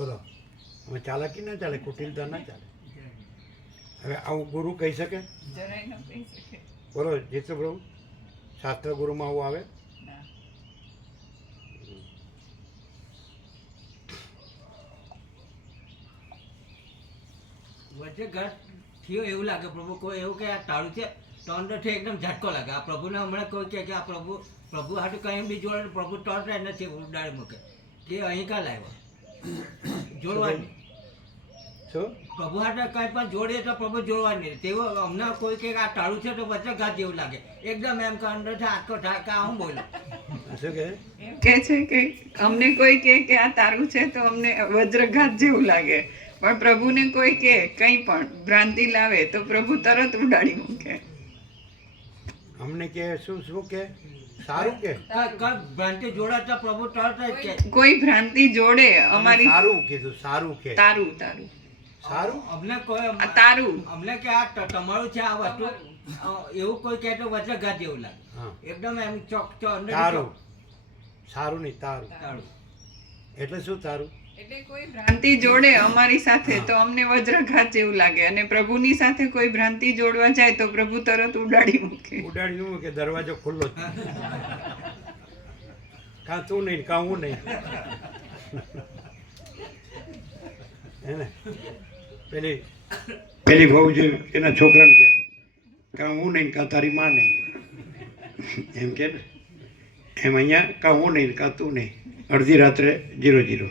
બોલો, હવે ચાલાકી ના ચાલે, કુટિલતા ના ચાલે. હવે આવું ગુરુ કહી શકે? જરાય ન કહી શકે. બોલો જીતુ પ્રભુ, શાસ્ત્ર ગુરુમાં આવું આવે? ના. વચ્ચે ઘટ થયો એવું લાગે પ્રભુ કોઈ એવું કે આ તાળું છે તો અંદરથી એકદમ ઝટકો લાગે. આ પ્રભુને હમણાં કોઈ કહે કે આ પ્રભુ હાટું કંઈ બી જોડે પ્રભુ ટોર્ચ નથી ઉડાડી મૂકે કે અહીં કાં લાવ્યો જોડવાની. શું? પ્રભુ હાટે કંઈ પણ જોડીએ તો પ્રભુ જોડવાની તેવું હમણાં કોઈ કે આ તાળું છે તો વચ્ચે ઘાત જેવું લાગે એકદમ એમ કે અંદરથી આટકો થાય કે હું બોલો. શું કહે? કે છે કે અમને કોઈ કે આ તારું છે તો અમને વજ્રઘાત જેવું લાગે, પણ પ્રભુને કોઈ કે કંઈ પણ ભ્રાંતિ લાવે તો પ્રભુ તરત ઉડાડી મૂકે. અમને કે શું શું કે સારું કે ભ્રાંતિ જોડાતા પ્રભુ તરત જ કે કોઈ ભ્રાંતિ જોડે અમારી સારું કીધું, સારું કે તારું તારું સારું. અમને કોઈ આ તારું અમને કે આ તમારું છે આ વસ્તુ એવું કોઈ કહે તો વચ્ચે ઘાત જેવું લાગે હા, એકદમ એમ ચોક અંદર તારું. સારું નહીં, તારું. તાળું. એટલે શું તારું? એટલે કોઈ ભ્રાંતિ જોડે અમારી સાથે તો અમને વજ્રઘાત જેવું લાગે, અને પ્રભુની સાથે કોઈ ભ્રાંતિ જોડવા જાય તો પ્રભુ તરત ઉડાડી મૂકે. ઉડાડી નું કે દરવાજો ખુલ્લો જ. કાં તું નહીં કાં હું નહીં. હે ને? પેલી બહુ છે એના છોકરાને કહે કાં હું નહીં કાં તારી માં નહીં, એમ કે ને એમ અહીંયા કાં હું નહીં કાં તું નહીં. અડધી રાત્રે 0-0.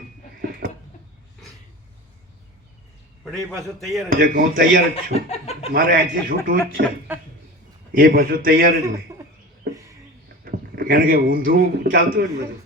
પણ એ પાછું તૈયાર જ છે કે હું તૈયાર જ છું, મારે અહીંથી છૂટવું જ છે. એ પાછું તૈયાર જ નહીં, કારણ કે ઊંધું ચાલતું હોય ને બધું.